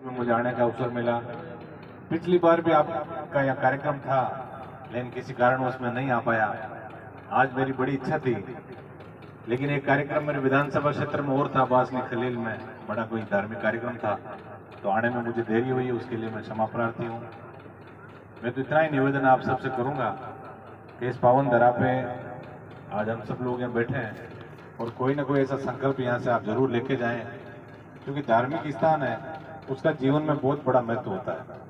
में मुझे आने का अवसर मिला। पिछली बार भी आपका यह कार्यक्रम था, लेकिन किसी कारणवश मैं नहीं आ पाया। आज मेरी बड़ी इच्छा थी, लेकिन एक कार्यक्रम मेरे विधानसभा क्षेत्र में और था, बासली खलील में बड़ा कोई धार्मिक कार्यक्रम था, तो आने में मुझे देरी हुई। उसके लिए मैं क्षमा प्रार्थी हूँ। मैं तो इतना ही निवेदन आप सबसे करूँगा कि इस पावन धरा पे आज हम सब लोग यहाँ बैठे हैं और कोई ना कोई ऐसा संकल्प यहाँ से आप जरूर लेके जाएं, क्योंकि धार्मिक स्थान है, उसका जीवन में बहुत बड़ा महत्व होता है।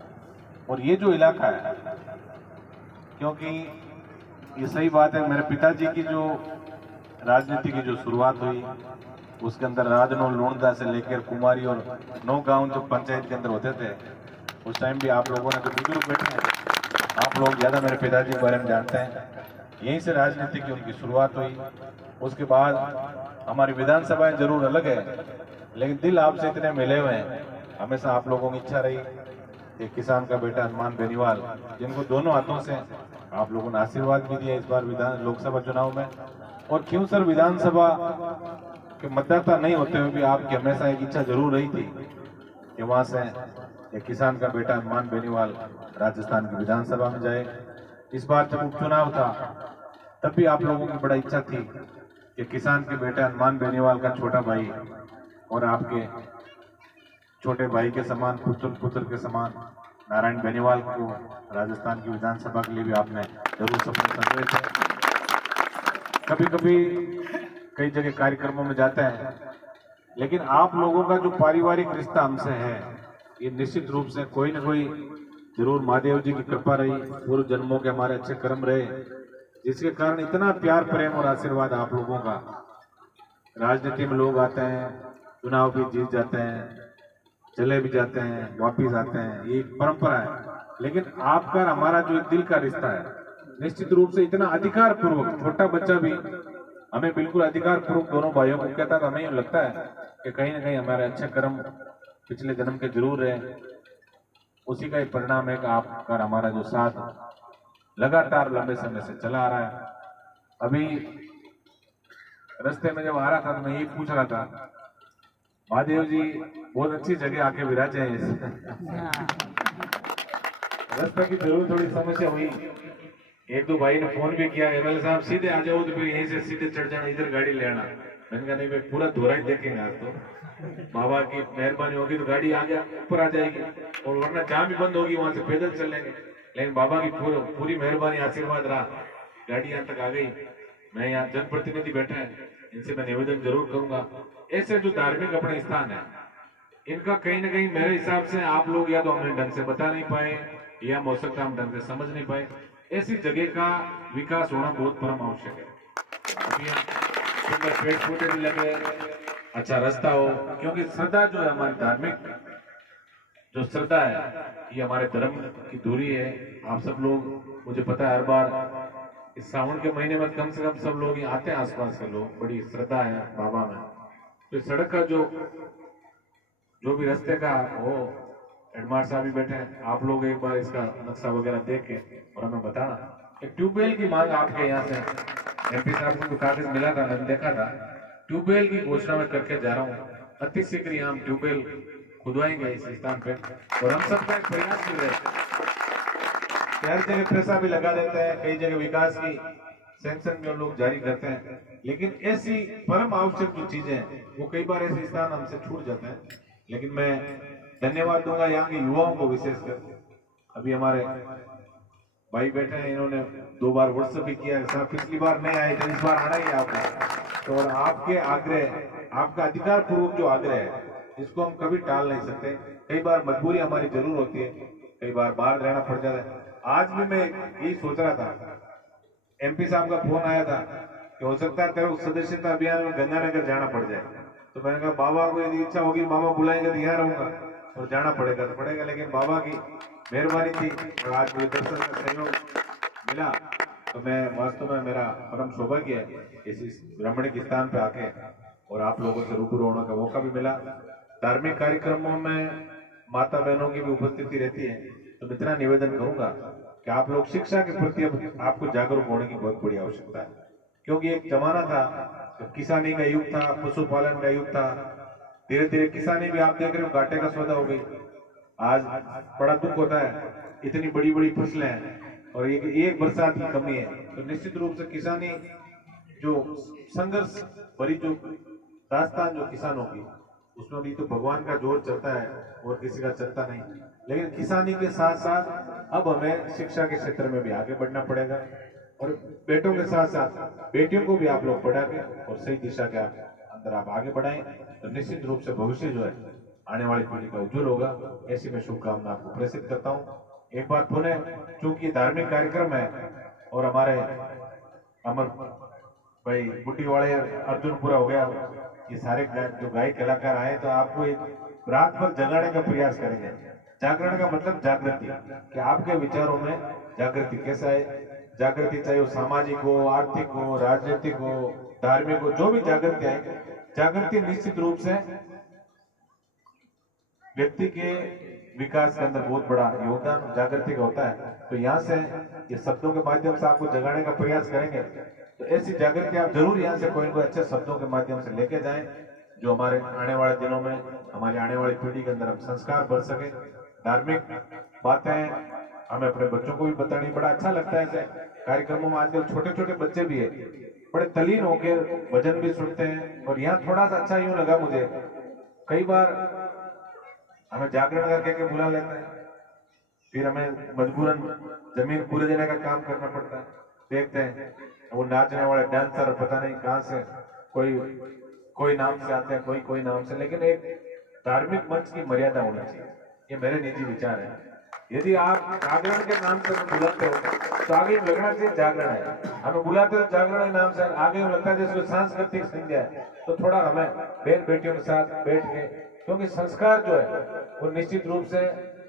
और ये जो इलाका है, क्योंकि ये सही बात है, मेरे पिताजी की जो राजनीति की जो शुरुआत हुई, उसके अंदर राजनौ लोणदा से लेकर कुमारी और 9 गांव जो पंचायत के अंदर होते थे, उस टाइम भी आप लोगों ने जो बुजुर्ग बैठे हैं, आप लोग ज़्यादा मेरे पिताजी के बारे में जानते हैं। यहीं से राजनीति की उनकी शुरुआत हुई। उसके बाद हमारी विधानसभाएं जरूर अलग है, लेकिन दिल आपसे इतने मिले हुए हैं। हमेशा आप लोगों की इच्छा रही कि किसान का बेटा हनुमान बेनीवाल, जिनको दोनों हाथों से आप लोगों ने आशीर्वाद भी दिया इस बार लोकसभा चुनाव में। और क्यों सर, विधानसभा के मतदाता नहीं होते हुए भी आपकी हमेशा एक इच्छा जरूर रही थी कि वहां से एक किसान का बेटा हनुमान बेनीवाल राजस्थान की विधानसभा में जाए। इस बार जब उपचुनाव था, तब भी आप लोगों की बड़ा इच्छा थी कि किसान के बेटे हनुमान बेनीवाल का छोटा भाई और आपके छोटे भाई के समान, पुत्र के समान नारायण बेनीवाल को राजस्थान की विधानसभा के लिए भी आपने जरूर सपने संजोए थे। कभी कभी कई जगह कार्यक्रमों में जाते हैं, लेकिन आप लोगों का जो पारिवारिक रिश्ता हमसे है, ये निश्चित रूप से कोई न कोई जरूर महादेव जी की कृपा रही, पूर्व जन्मों के हमारे अच्छे कर्म रहे, जिसके कारण इतना प्यार प्रेम और आशीर्वाद आप लोगों का। राजनीति में लोग आते हैं, चुनाव भी जीत जाते हैं, चले भी जाते हैं, वापिस आते हैं, ये एक परंपरा है। लेकिन आपका और हमारा जो एक दिल का रिश्ता है, निश्चित रूप से इतना अधिकार पूर्वक, छोटा बच्चा भी हमें बिल्कुल अधिकार पूर्वक दोनों भाइयों को कहता था। हमें लगता है कि कहीं ना कहीं हमारे अच्छे कर्म पिछले जन्म के जरूर रहे, उसी का एक परिणाम है कि आपका हमारा जो साथ लगातार लंबे समय से चला आ रहा है। अभी रास्ते में जब आ रहा था तो मैं यही पूछ रहा था, महादेव जी बहुत अच्छी जगह आके विराजे हैं। रास्ते की जरूर थोड़ी समस्या हुई, एक दो भाई ने फोन भी किया, एमएलए साहब सीधे आ जाओ, तो फिर यहीं से सीधे चढ़ जाना, इधर गाड़ी ले आना। मैंने कहा नहीं भाई, पूरा दोहरा ही देखेंगे आज तो, बाबा की मेहरबानी होगी तो गाड़ी आगे ऊपर आ जाएगी, और वरना जहां भी बंद होगी वहां से पैदल चलेंगे। लेकिन बाबा की पूरी मेहरबानी आशीर्वाद रहा, गाड़ी यहाँ तक आ गई। मैं यहाँ जनप्रतिनिधि बैठे हैं, इनसे मैं निवेदन जरूर करूंगा, ऐसे जो धार्मिक अपने स्थान है, इनका कहीं ना कहीं मेरे हिसाब से आप लोग या तो हमें ढंग से बता नहीं पाए, या हो सकता हम ढंग से समझ नहीं पाए। ऐसी जगह का विकास होना बहुत परम आवश्यक है। अभी पेड़ पौधे भी लगे, अच्छा रास्ता हो, क्योंकि श्रद्धा जो है हमारी धार्मिक जो श्रद्धा है, ये हमारे धर्म की दूरी है। आप सब लोग, मुझे पता है हर बार इस सावन के महीने में कम से कम सब लोग यहाँ आते हैं, आसपास के लोग, बड़ी श्रद्धा है बाबा में। तो सड़क का जो भी रास्ते का हो, एडमार साहब भी बैठे हैं, आप लोग एक बार इसका नक्शा वगैरह देख के और हमें बताना। एक ट्यूबवेल की मांग आपके यहाँ से एमपी साहब को कागज मिला था, मैंने देखा था, ट्यूबवेल की घोषणा में करके जा रहा हूँ। अति शीघ्र यहाँ हम ट्यूबवेल खुदवाएंगे इस स्थान पे, और हम सबका एक प्रयास भी रहता है, हर जगह पैसा भी लगा देते हैं, कई जगह विकास की सैंक्शन भी हम लोग जारी करते हैं, लेकिन ऐसी परम आवश्यक जो चीजें हैं, वो कई बार ऐसे स्थान हमसे छूट जाते हैं। लेकिन मैं धन्यवाद दूंगा यहाँ के युवाओं को विशेषकर। अभी हमारे भाई बैठे हैं, इन्होंने 2 बार व्हाट्सएप भी किया है, साहब पिछली बार नहीं आए थे, इस बार आना ही है आपको। तो और आपके आग्रह, आपका अधिकार पूर्वक जो आग्रह है, इसको हम कभी टाल नहीं सकते। कई बार मजबूरी हमारी जरूर होती है, कई बार बाहर रहना पड़ जाता है। आज भी मैं यही सोच रहा था, एमपी साहब का फोन आया था कि हो सकता है तेरे उस सदस्यता अभियान में गंगानगर जाना पड़ जाए। तो मैंने कहा बाबा को यदि इच्छा होगी, बाबा बुलाएंगे तो यहाँ रहूंगा, और जाना पड़ेगा तो पड़ेगा। लेकिन बाबा की मेहरबानी थी और आज मुझे दर्शन का सहयोग मिला, तो मैं वास्तव में, मेरा परम सौभाग्य है इस ब्राह्मणिक स्थान पे आके और आप लोगों से रूबरू होने का मौका भी मिला। धार्मिक कार्यक्रमों में माता बहनों की भी उपस्थिति रहती है, तो मैं इतना निवेदन करूंगा कि आप लोग शिक्षा के प्रति आपको जागरूक होने की बहुत बड़ी आवश्यकता है। क्योंकि एक जमाना था जब किसानी का युग था, पशुपालन का युग था, धीरे धीरे किसानी भी आप देख रहे हो घाटे का सौदा हो गई। आज बड़ा दुख होता है, इतनी बड़ी बड़ी फसलें हैं और एक बरसात की कमी है, तो निश्चित रूप से किसानी जो संघर्ष भरी जो दास्तान जो किसानों की, उसमें भी तो भगवान का जोर चलता है और किसी का चलता नहीं। लेकिन किसानी के साथ साथ अब हमें शिक्षा के क्षेत्र में भी आगे बढ़ना पड़ेगा और बेटों के साथ साथ बेटियों को भी आप लोग पढ़ा के और सही दिशा के अंदर आप आगे बढ़ाएं, तो निश्चित रूप से भविष्य जो है आने वाली पीढ़ी का उज्जवल होगा। ऐसी मैं शुभकामना आपको प्रेषित करता हूँ। एक बार पुनः, चूंकि धार्मिक कार्यक्रम है और हमारे अमर भाई बुड्ढी वाले अर्जुन पूरा हो गया, ये सारे जो गायक कलाकार आए, तो आपको एक रात भर जगाने का प्रयास करेंगे। जागरण का मतलब जागृति, कि आपके विचारों में जागृति कैसा है। जागृति चाहे वो सामाजिक हो, आर्थिक हो, राजनीतिक हो, धार्मिक हो, जो भी जागृति आए, जागृति निश्चित रूप से व्यक्ति के विकास के अंदर बहुत बड़ा योगदान जागृति का होता है। तो यहाँ से ये शब्दों के माध्यम से आपको जगाने का प्रयास करेंगे, तो ऐसी जागृति आप जरूर यहाँ से कोई न कोई अच्छे शब्दों के माध्यम से लेके जाएं, जो हमारे आने वाले दिनों में हमारी आने वाली पीढ़ी के अंदर हम संस्कार बढ़ सके। धार्मिक बातें हमें अपने बच्चों को भी बतानी, बड़ा अच्छा लगता है ऐसे कार्यक्रमों में। आजकल छोटे छोटे बच्चे भी है, बड़े तल्लीन होकर भजन भी सुनते हैं। और यहाँ थोड़ा सा अच्छा यूं लगा मुझे, कई बार हमें जागरण करके के बुला लेते हैं, फिर हमें मजबूरन जमीन पूरे देने का काम करना पड़ता है। देखते हैं वो नाचने वाले डांसर पता नहीं कहां से, कोई नाम से आते हैं, कोई नाम से। लेकिन एक धार्मिक मंच की मर्यादा होनी चाहिए, ये मेरे निजी विचार है। यदि आप जागरण के नाम से बुलाते हो तो आगे लगना चाहिए जागरण है, हमें बुलाते हो जागरण के नाम से, आगे लगता है जिसको सांस्कृतिक संध्या है। तो थोड़ा हमें बहन बेटियों के साथ बैठ के, क्योंकि संस्कार जो है वो निश्चित रूप से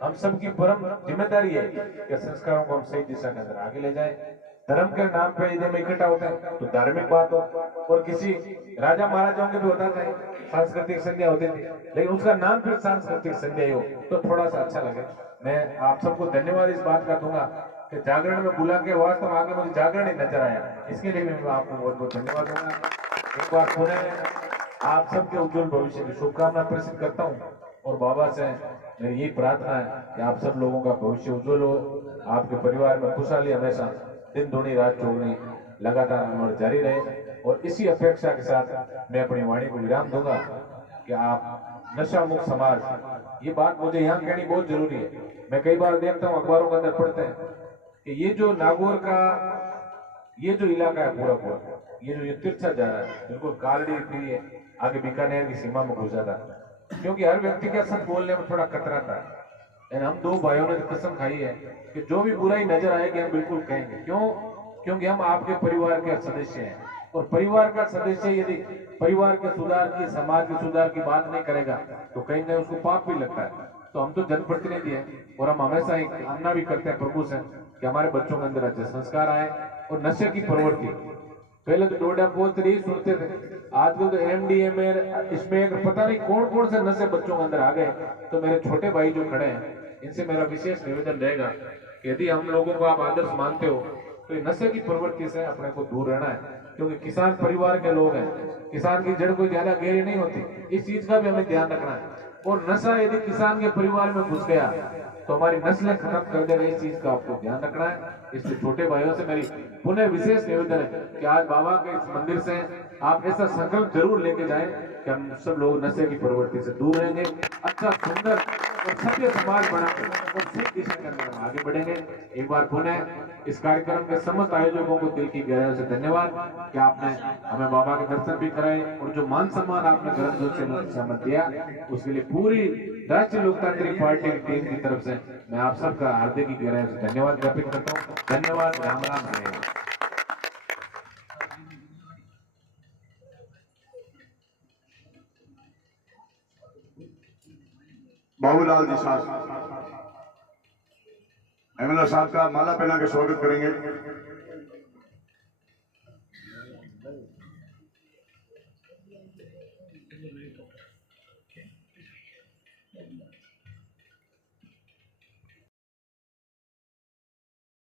हम सबकी परम जिम्मेदारी है कि संस्कारों को हम सही दिशा के अंदर आगे ले जाएं। धर्म के नाम पे यदि हम इकट्ठा होते हैं तो धार्मिक बात हो, और किसी राजा महाराजाओं के भी होता था सांस्कृतिक संध्या होती थी, लेकिन उसका नाम फिर सांस्कृतिक संध्या हो तो थोड़ा सा अच्छा लगे। मैं आप सबको धन्यवाद इस बात का दूंगा कि जागरण में बुला के वास्तव आगे मुझे जागरण ही नजर आया, इसके लिए मैं आपको बहुत बहुत धन्यवाद दूंगा। एक बार पुनः आप सबके उज्जवल भविष्य की शुभकामना प्रेषित करता हूँ और बाबा से मेरी यही प्रार्थना है कि आप सब लोगों का भविष्य उज्जवल हो, आपके परिवार में खुशहाली हमेशा दिन दूनी रात चौगुनी लगातार अमर जारी रहे। और इसी अपेक्षा के साथ मैं अपनी वाणी को विराम दूंगा कि आप नशा मुक्त समाज, ये बात मुझे यहाँ कहनी बहुत जरूरी है। मैं कई बार देखता हूँ अखबारों के अंदर पढ़ते हैं कि ये जो नागौर का ये जो इलाका है पूरा पूरा, ये जो ये तिरछा जा रहा है, बिल्कुल कालड़ी फिर आगे बीकानेर की सीमा में घुसा था, क्योंकि हर व्यक्ति का सच बोलने में थोड़ा कतराता है। हम दो भाइयों ने कसम खाई है कि जो भी बुराई नजर आएगी हम बिल्कुल कहेंगे। क्यों? क्योंकि हम आपके परिवार के सदस्य हैं, और परिवार का सदस्य यदि परिवार के सुधार की, समाज के सुधार की बात नहीं करेगा तो कहीं ना उसको पाप भी लगता है। तो हम तो जनप्रतिनिधि हैं और हम हमेशा ही कामना भी करते हैं प्रभु से कि हमारे बच्चों के अंदर अच्छे संस्कार आए। और नशे की प्रवृत्ति, पहले तो डोडा पोस्ट ही सुनते थे, आजकल तो एमडीएमए इसमें पता नहीं कौन कौन से नशे बच्चों के अंदर आ गए। तो मेरे छोटे भाई जो खड़े हैं, इनसे मेरा विशेष निवेदन रहेगा कि यदि हम लोगों को आप आदर्श मानते हो तो ये नशे की प्रवृत्ति से अपने को दूर रहना है, क्योंकि किसान परिवार के लोग हैं, किसान की जड़ कोई ज्यादा गहरी नहीं होती, इस चीज का भी हमें ध्यान रखना है। और नशा यदि किसान के परिवार में घुस गया तो हमारी नस्लें खत्म कर देगा, इस चीज का आपको ध्यान रखना है। इसलिए छोटे भाइयों से मेरी पुनः विशेष निवेदन है कि आज बाबा के इस मंदिर से आप ऐसा संकल्प जरूर लेके जाएं कि हम सब लोग नशे की प्रवृत्ति से दूर रहेंगे, अच्छा सुंदर और सभ्य समाज बनाकर और सही दिशा के अंदर हम आगे बढ़ेंगे। एक बार पुनः इस कार्यक्रम के समस्त आयोजकों को दिल की गहराई से धन्यवाद कि आपने हमें बाबा के दर्शन भी कराए, और जो मान सम्मान आपने ग्रंथ से हमें दिया उसके लिए पूरी राष्ट्रीय लोकतांत्रिक पार्टी की टीम की तरफ से मैं आप सबका हार्दिक गहराई से धन्यवाद ज्ञापित करता हूँ। धन्यवाद। राम राम। बाबूलाल जी साहब एमएलए साहब का माला पहना के स्वागत करेंगे।